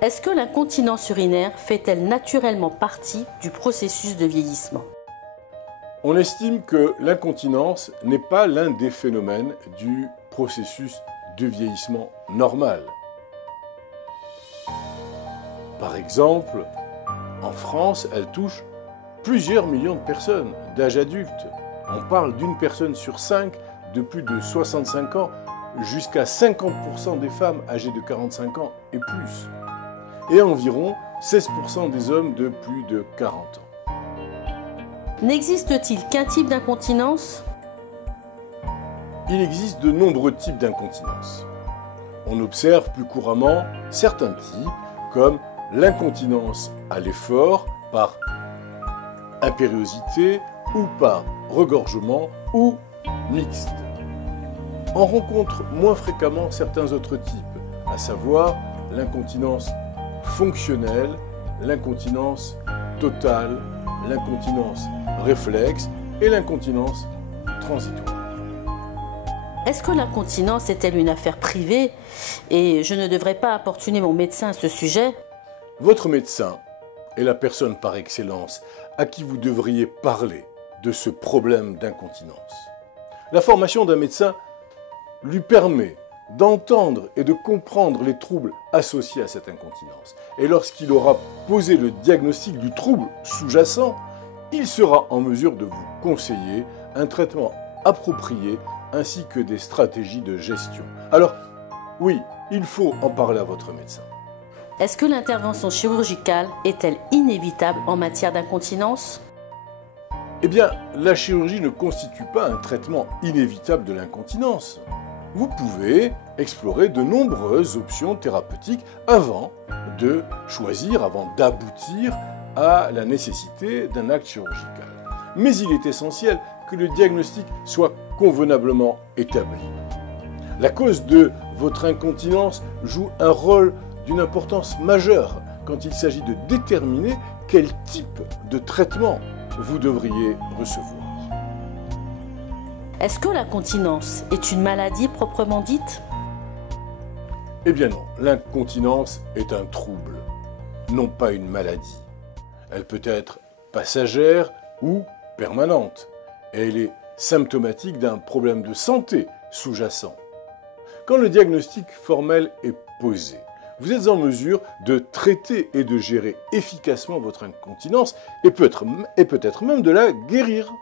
Est-ce que l'incontinence urinaire fait-elle naturellement partie du processus de vieillissement? On estime que l'incontinence n'est pas l'un des phénomènes du processus de vieillissement normal. Par exemple, en France, elle touche plusieurs millions de personnes d'âge adulte. On parle d'une personne sur 5 de plus de 65 ans, jusqu'à 50% des femmes âgées de 45 ans et plus, et environ 16% des hommes de plus de 40 ans. N'existe-t-il qu'un type d'incontinence? Il existe de nombreux types d'incontinence. On observe plus couramment certains types, comme l'incontinence à l'effort par impériosité ou par regorgement ou mixte. On rencontre moins fréquemment certains autres types, à savoir l'incontinence fonctionnelle, l'incontinence totale, l'incontinence réflexe et l'incontinence transitoire. Est-ce que l'incontinence est-elle une affaire privée et je ne devrais pas importuner mon médecin à ce sujet? Votre médecin est la personne par excellence à qui vous devriez parler de ce problème d'incontinence. La formation d'un médecin lui permet d'entendre et de comprendre les troubles associés à cette incontinence. Et lorsqu'il aura posé le diagnostic du trouble sous-jacent, il sera en mesure de vous conseiller un traitement approprié ainsi que des stratégies de gestion. Alors, oui, il faut en parler à votre médecin. Est-ce que l'intervention chirurgicale est-elle inévitable en matière d'incontinence? Eh bien, la chirurgie ne constitue pas un traitement inévitable de l'incontinence. Vous pouvez explorer de nombreuses options thérapeutiques avant de choisir, avant d'aboutir à la nécessité d'un acte chirurgical. Mais il est essentiel que le diagnostic soit convenablement établi. La cause de votre incontinence joue un rôle d'une importance majeure quand il s'agit de déterminer quel type de traitement vous devriez recevoir. Est-ce que l'incontinence est une maladie proprement dite? Eh bien non, l'incontinence est un trouble, non pas une maladie. Elle peut être passagère ou permanente, et elle est symptomatique d'un problème de santé sous-jacent. Quand le diagnostic formel est posé, vous êtes en mesure de traiter et de gérer efficacement votre incontinence et peut-être même de la guérir.